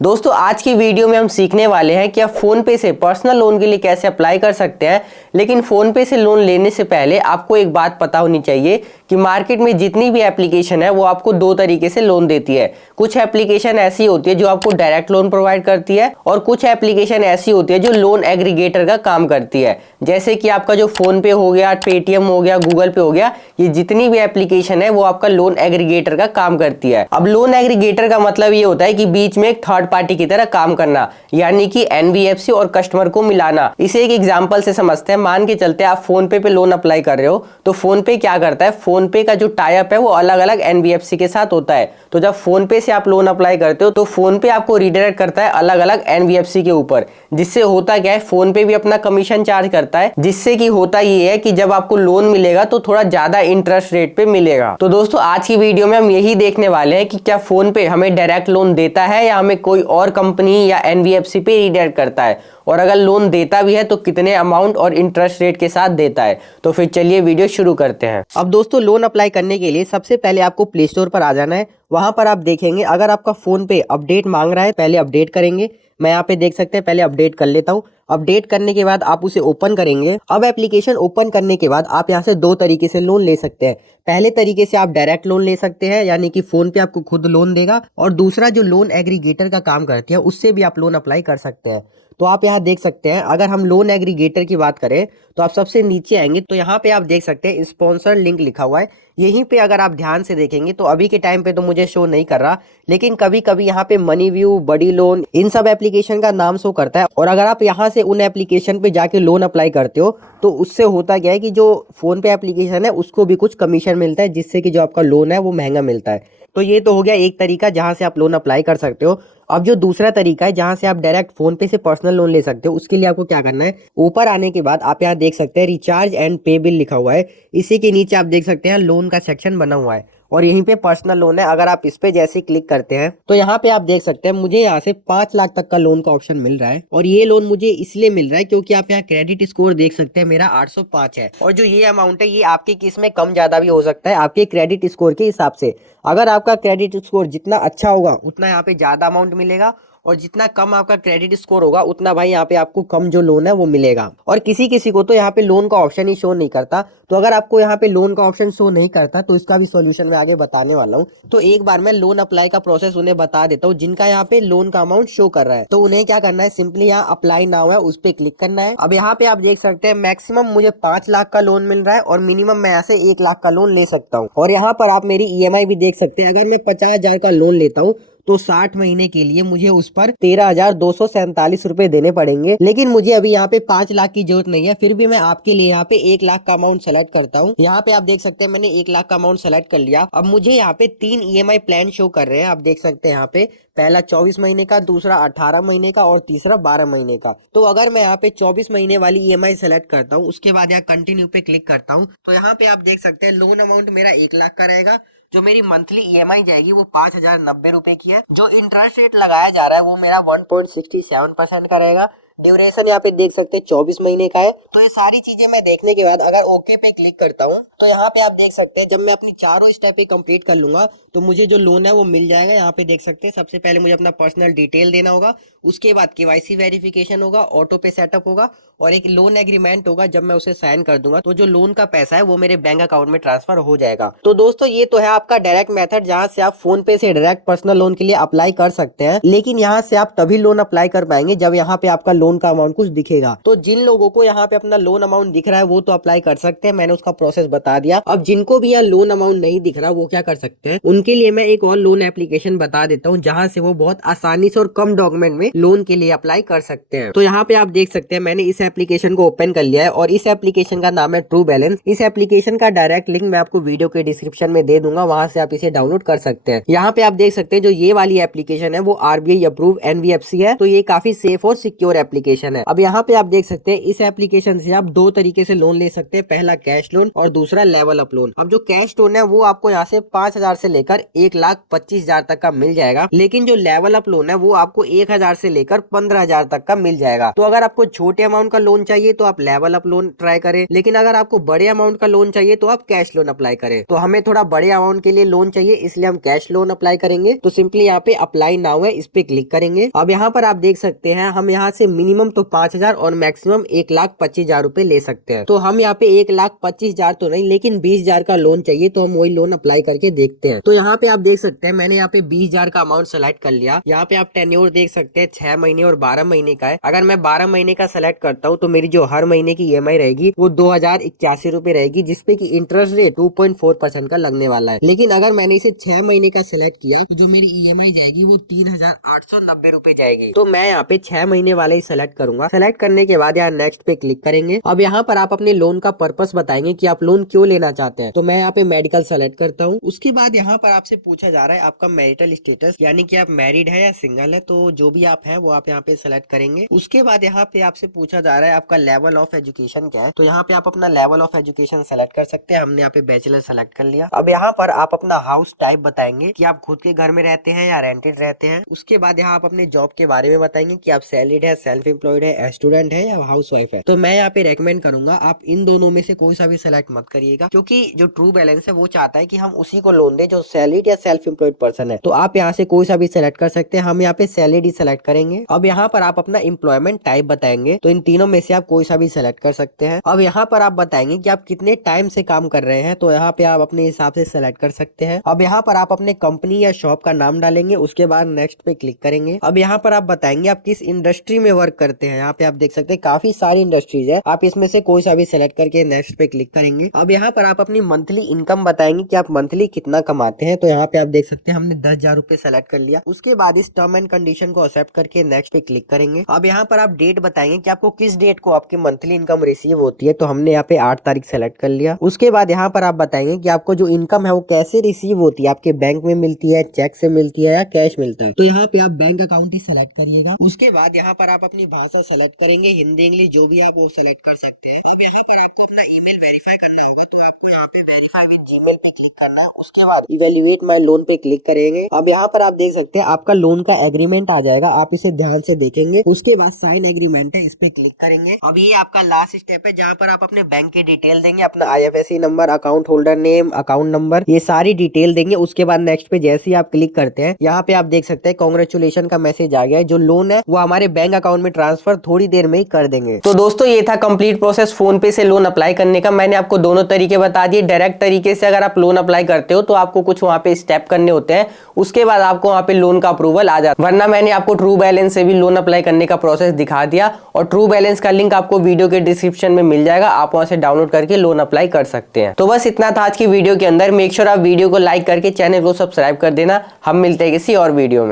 दोस्तों आज की वीडियो में हम सीखने वाले हैं कि आप फोन पे से पर्सनल लोन के लिए कैसे अप्लाई कर सकते हैं। लेकिन फोन पे से लोन लेने से पहले आपको एक बात पता होनी चाहिए कि मार्केट में जितनी भी एप्लीकेशन है वो आपको दो तरीके से लोन देती है। कुछ एप्लीकेशन ऐसी होती है जो आपको डायरेक्ट लोन प्रोवाइड करती है और कुछ एप्लीकेशन ऐसी होती है जो लोन एग्रीगेटर का काम करती है। जैसे कि आपका जो फोन पे हो गया, पेटीएम हो गया, गूगल पे हो गया, ये जितनी भी एप्लीकेशन है वो आपका लोन एग्रीगेटर का काम करती है। अब लोन एग्रीगेटर का मतलब ये होता है कि बीच में एक थर्ड पार्टी की तरह काम करना, यानी कि एनबीएफसी और कस्टमर को मिलाना। इसे एक एग्जांपल से समझते हैं। मान के चलते आप फोन पे लोन अप्लाई कर रहे हो तो फोन पे क्या करता है, फोन पे का जो टाई अप है वो अलग अलग एनबीएफसी के साथ होता है। तो जब फोन पे से आप लोन अप्लाई करते हो तो फोन पे आपको रिडायरेक्ट करता है अलग अलग एनबीएफसी के ऊपर, जिससे होता क्या है, फोन पे भी अपना कमीशन चार्ज करता है, जिससे कि होता ये है कि जब आपको लोन मिलेगा तो थोड़ा ज्यादा इंटरेस्ट रेट पे मिलेगा। तो दोस्तों आज की वीडियो में हम यही देखने वाले हैं कि क्या फोन पे हमें डायरेक्ट लोन देता है या हमें कोई और कंपनी या एनबीएफसी पे रिडायरेक्ट करता है, और अगर लोन देता भी है तो कितने अमाउंट और इंटरेस्ट रेट के साथ देता है। तो फिर चलिए वीडियो शुरू करते हैं। अब दोस्तों लोन अप्लाई करने के लिए सबसे पहले आपको प्ले स्टोर पर आ जाना है। वहां पर आप देखेंगे अगर आपका फोन पे अपडेट मांग रहा है, पहले अपडेट करेंगे। मैं यहाँ पे देख सकते हैं, पहले अपडेट कर लेता हूँ। अपडेट करने के बाद आप उसे ओपन करेंगे। अब एप्लीकेशन ओपन करने के बाद आप यहाँ से दो तरीके से लोन ले सकते हैं। पहले तरीके से आप डायरेक्ट लोन ले सकते हैं, यानी कि फोन पे आपको खुद लोन देगा, और दूसरा जो लोन एग्रीगेटर का काम करती है उससे भी आप लोन अप्लाई कर सकते हैं। तो आप यहाँ देख सकते हैं, अगर हम लोन एग्रीगेटर की बात करें तो आप सबसे नीचे आएंगे तो यहाँ पे आप देख सकते हैं स्पॉन्सर लिंक लिखा हुआ है। यहीं पे अगर आप ध्यान से देखेंगे तो अभी के टाइम पे तो मुझे शो नहीं कर रहा, लेकिन कभी कभी यहाँ पे मनी व्यू, बड़ी लोन, इन सब एप्लीकेशन का नाम शो करता है। और अगर आप यहाँ से उन एप्लीकेशन पे जाके लोन अप्लाई करते हो तो उससे होता क्या है कि जो फोन पे एप्लीकेशन है उसको भी कुछ कमीशन मिलता है, जिससे कि जो आपका लोन है वो महंगा मिलता है। तो ये तो हो गया एक तरीका जहां से आप लोन अप्लाई कर सकते हो। अब जो दूसरा तरीका है जहां से आप डायरेक्ट फोन पे से पर्सनल लोन ले सकते हो, उसके लिए आपको क्या करना है, ऊपर आने के बाद आप यहाँ देख सकते हैं रिचार्ज एंड पे बिल लिखा हुआ है। इसी के नीचे आप देख सकते हैं लोन का सेक्शन बना हुआ है और यहीं पे पर्सनल लोन है। अगर आप इस पे जैसे क्लिक करते हैं तो यहाँ पे आप देख सकते हैं मुझे यहाँ से 5 लाख तक का लोन का ऑप्शन मिल रहा है। और ये लोन मुझे इसलिए मिल रहा है क्योंकि आप यहाँ क्रेडिट स्कोर देख सकते हैं, मेरा 805 है। और जो ये अमाउंट है ये आपके केस में कम ज्यादा भी हो सकता है आपके क्रेडिट स्कोर के हिसाब से। अगर आपका क्रेडिट स्कोर जितना अच्छा होगा उतना यहाँ पे ज्यादा अमाउंट मिलेगा, और जितना कम आपका क्रेडिट स्कोर होगा उतना भाई यहाँ पे आपको कम जो लोन है वो मिलेगा। और किसी किसी को तो यहाँ पे लोन का ऑप्शन ही शो नहीं करता। तो अगर आपको यहाँ पे लोन का ऑप्शन शो नहीं करता तो इसका भी सॉल्यूशन मैं आगे बताने वाला हूँ। तो एक बार मैं लोन अप्लाई का प्रोसेस उन्हें बता देता हूँ जिनका यहाँ पे लोन का अमाउंट शो कर रहा है। तो उन्हें क्या करना है, सिंपली यहाँ अप्लाई नाउ है उस पर क्लिक करना है। अब यहाँ पे आप देख सकते हैं मैक्सिमम मुझे 5 लाख का लोन मिल रहा है और मिनिमम मैं यहाँ से 1 लाख का लोन ले सकता हूँ। और यहाँ पर आप मेरी ईएमआई भी देख सकते हैं। अगर मैं 50,000 का लोन लेता हूँ तो 60 महीने के लिए मुझे उस पर 13,247 रुपए देने पड़ेंगे। लेकिन मुझे अभी यहाँ पे 5 लाख की जरूरत नहीं है, फिर भी मैं आपके लिए यहाँ पे 1 लाख का अमाउंट सेलेक्ट करता हूँ। यहाँ पे आप देख सकते हैं मैंने 1 लाख का अमाउंट सेलेक्ट कर लिया। अब मुझे यहाँ पे 3 ईएमआई प्लान शो कर रहे हैं। आप देख सकते हैं यहाँ पे पहला 24 महीने का, दूसरा 18 महीने का और तीसरा 12 महीने का। तो अगर मैं यहाँ पे 24 महीने वाली ईएमआई सेलेक्ट करता हूँ, उसके बाद यहाँ कंटिन्यू पे क्लिक करता हूँ, तो यहाँ पे आप देख सकते हैं लोन अमाउंट मेरा 1 लाख का रहेगा। जो मेरी मंथली ईएमआई जाएगी वो 5,090 रुपए की है। जो इंटरेस्ट रेट लगाया जा रहा है वो मेरा 1.67% का रहेगा। ड्यूरेशन यहाँ पे देख सकते हैं 24 महीने का है। तो ये सारी चीजें मैं देखने के बाद अगर ओके पे क्लिक करता हूँ तो यहाँ पे आप देख सकते हैं जब मैं अपनी चारों स्टेप पे कंप्लीट कर लूंगा तो मुझे जो लोन है वो मिल जाएगा। यहाँ पे देख सकते हैं सबसे पहले मुझे अपना पर्सनल डिटेल देना होगा, उसके बाद केवाईसी वेरिफिकेशन होगा, ऑटो पे सेटअप होगा और एक लोन एग्रीमेंट होगा। जब मैं उसे साइन कर दूंगा तो जो लोन का पैसा है वो मेरे बैंक अकाउंट में ट्रांसफर हो जाएगा। तो दोस्तों ये तो है आपका डायरेक्ट मेथड जहाँ से आप फोन पे से डायरेक्ट पर्सनल लोन के लिए अप्लाई कर सकते हैं। लेकिन यहाँ से आप तभी लोन अप्लाई कर पाएंगे जब यहाँ पे आपका लोन का अमाउंट कुछ दिखेगा। तो जिन लोगों को यहाँ पे अपना लोन अमाउंट दिख रहा है वो तो अप्लाई कर सकते हैं, मैंने उसका प्रोसेस बता दिया। अब जिनको भी यहाँ लोन अमाउंट नहीं दिख रहा वो क्या कर सकते हैं, उनके लिए मैं एक और लोन एप्लीकेशन बता देता हूँ जहाँ से वो बहुत आसानी से और कम डॉक्यूमेंट में लोन के लिए अप्लाई कर सकते हैं। तो यहाँ पे आप देख सकते हैं मैंने इस एप्लीकेशन को ओपन कर लिया है और इस एप्लीकेशन का नाम है ट्रू बैलेंस। इस एप्लीकेशन का डायरेक्ट लिंक मैं आपको वीडियो के डिस्क्रिप्शन में दे दूंगा, वहां से आप इसे डाउनलोड कर सकते हैं। यहाँ पे आप देख सकते हैं जो ये वाली एप्लीकेशन है वो आरबीआई अप्रूव एनबीएफसी है। तो ये काफी सेफ और सिक्योर एप्लीकेशन एप्लीकेशन है। अब यहाँ पे आप देख सकते हैं इस एप्लीकेशन से आप दो तरीके से लोन ले सकते हैं, पहला कैश लोन और दूसरा लेवल अप लोन। अब जो कैश लोन है वो आपको यहाँ से 5,000 से लेकर 1,25,000 तक का मिल जाएगा, लेकिन जो लेवल अप लोन है वो आपको 1,000 से लेकर 15,000 तक का मिल जाएगा। तो अगर आपको छोटे अमाउंट का लोन चाहिए तो आप लेवल अप लोन ट्राई करें, लेकिन अगर आपको बड़े अमाउंट का लोन चाहिए तो आप कैश लोन अप्लाई करें। तो हमें थोड़ा बड़े अमाउंट के लिए लोन चाहिए, इसलिए हम कैश लोन अप्लाई करेंगे। तो सिंपली यहाँ पे अप्लाई नाउ है, इस पे क्लिक करेंगे। अब यहाँ पर आप देख सकते हैं हम यहाँ से मिनिमम तो 5,000 और मैक्सिमम 1,25,000 रुपए ले सकते हैं। तो हम यहाँ पे 1,25,000 तो नहीं, लेकिन 20,000 का लोन चाहिए, तो हम वही लोन अप्लाई करके देखते हैं। तो यहाँ पे आप देख सकते हैं मैंने यहाँ पे 20,000 का अमाउंट सेलेक्ट कर लिया। यहाँ पे आप टेन्योर देख सकते हैं 6 महीने और 12 महीने का है। अगर मैं 12 महीने का सेलेक्ट करता हूँ तो मेरी जो हर महीने की EMI रहेगी वो 2,081 रुपए रहेगी, जिसपे की इंटरेस्ट रेट 2.4% का लगने वाला है। लेकिन अगर मैंने इसे 6 महीने का सेलेक्ट किया तो जो मेरी EMI जाएगी वो 3,890 रुपए जाएगी। तो मैं यहाँ पे 6 महीने वाले ही सेलेक्ट करूंगा। सेलेक्ट करने के बाद यहाँ नेक्स्ट पे क्लिक करेंगे। अब यहाँ पर आप अपने लोन का पर्पस बताएंगे कि आप लोन क्यों लेना चाहते हैं। तो मैं यहाँ पे मेडिकल सेलेक्ट करता हूँ। उसके बाद यहाँ पर आपसे पूछा जा रहा है आपका मैरिटल स्टेटस, यानी कि आप मैरिड है या सिंगल है। तो जो भी आप हैं वो आप यहाँ पे सेलेक्ट करेंगे। उसके बाद यहाँ पे आपसे पूछा जा रहा है आपका लेवल ऑफ एजुकेशन क्या है। तो यहाँ पे आप अपना लेवल ऑफ एजुकेशन सेलेक्ट कर सकते हैं। हमने यहाँ पे बैचलर सेलेक्ट कर लिया। अब यहाँ पर आप अपना हाउस टाइप बताएंगे कि आप खुद के घर में रहते हैं या रेंटेड रहते हैं। उसके बाद यहाँ आप अपने जॉब के बारे में बताएंगे कि आप सैलरीड है, सेल्फ एम्प्लॉयड है, स्टूडेंट है या हाउस वाइफ है। तो मैं यहाँ पे रेकमेंड करूंगा आप इन दोनों में से कोई सा भी सेलेक्ट मत करिएगा, क्योंकि जो ट्रू बैलेंस है वो चाहता है कि हम उसी को लोन दे जो सैलरीड या सेल्फ एम्प्लॉयड पर्सन है। तो आप यहाँ से कोई सा भी सेलेक्ट कर सकते हैं। हम यहाँ पे सैलरीड ही सेलेक्ट करेंगे। अब यहाँ पर आप अपना एम्प्लॉयमेंट टाइप बताएंगे। तो इन तीनों में से आप कोई सा भी सेलेक्ट कर सकते हैं। अब यहाँ पर आप बताएंगे कि आप कितने टाइम से काम कर रहे हैं। तो यहाँ पे आप अपने हिसाब से सेलेक्ट कर सकते हैं। अब यहाँ पर आप अपने कंपनी या शॉप का नाम डालेंगे। उसके बाद नेक्स्ट पे क्लिक करेंगे। अब यहाँ पर आप बताएंगे आप किस इंडस्ट्री में वर्क करते हैं। यहाँ पे आप देख सकते हैं काफी सारी इंडस्ट्रीज है, आप इसमें से कोई सा भी सेलेक्ट करके नेक्स्ट पे क्लिक करेंगे। अब यहाँ पर आप अपनी मंथली इनकम बताएंगे कि आप मंथली कितना कमाते हैं। तो यहाँ पे आप देख सकते हैं हमने 10,000 रुपए सेलेक्ट कर लिया। उसके बाद इस टर्म एंड कंडीशन को एक्सेप्ट करके नेक्स्ट पे क्लिक करेंगे। अब यहाँ पर आप डेट बताएंगे कि आपको किस डेट को आपकी मंथली इनकम रिसीव होती है। तो हमने यहाँ पे 8 तारीख सेलेक्ट कर लिया। उसके बाद यहाँ पर आप बताएंगे कि आपको जो इनकम है वो कैसे रिसीव होती है, आपके बैंक में मिलती है, चेक से मिलती है या कैश मिलता है। तो यहाँ पे आप बैंक अकाउंट ही सेलेक्ट करिएगा। उसके बाद यहाँ पर आप अपनी भाषा सेलेक्ट करेंगे, हिंदी इंग्लिश जो भी आप वो सेलेक्ट कर सकते हैं। लेकिन आपको अपना ईमेल वेरीफाई करना होगा, तो आपको यहाँ पे वेरीफाई विद जीमेल पे क्लिक करना है। उसके बाद इवेल्युएट माय लोन पे क्लिक करेंगे। अब यहाँ पर आप देख सकते हैं आपका लोन का एग्रीमेंट आ जाएगा, आप इसे ध्यान से देखेंगे। उसके बाद साइन एग्रीमेंट है, इस पे क्लिक करेंगे। अब ये आपका लास्ट स्टेप है जहाँ पर आप अपने बैंक के डिटेल देंगे, अपना IFSC number, account holder name, account number, ये सारी डिटेल देंगे। उसके बाद नेक्स्ट पे जैसे ही आप क्लिक करते हैं यहाँ पे आप देख सकते हैं कांग्रेचुलेशन का मैसेज आ गया है। जो लोन है वो हमारे बैंक अकाउंट में ट्रांसफर थोड़ी देर में ही कर देंगे। तो दोस्तों ये था कंप्लीट प्रोसेस फोन पे से लोन अप्लाई करने का। मैंने आपको दोनों तरीके बता दिए। डायरेक्ट तरीके से अगर आप लोन अप्लाई करते हो तो आपको कुछ वहां पे स्टेप करने होते हैं, उसके बाद आपको वहां पे लोन का अप्रूवल आ जाता है। वरना मैंने आपको ट्रू बैलेंस से भी लोन अप्लाई करने का प्रोसेस दिखा दिया, और ट्रू बैलेंस का लिंक आपको वीडियो के डिस्क्रिप्शन में मिल जाएगा, आप वहां से डाउनलोड करके लोन अप्लाई कर सकते हैं। तो बस इतना था आज की वीडियो के अंदर। मेक श्योर आप वीडियो को लाइक करके चैनल को सब्सक्राइब कर देना। हम मिलते हैं किसी और वीडियो में।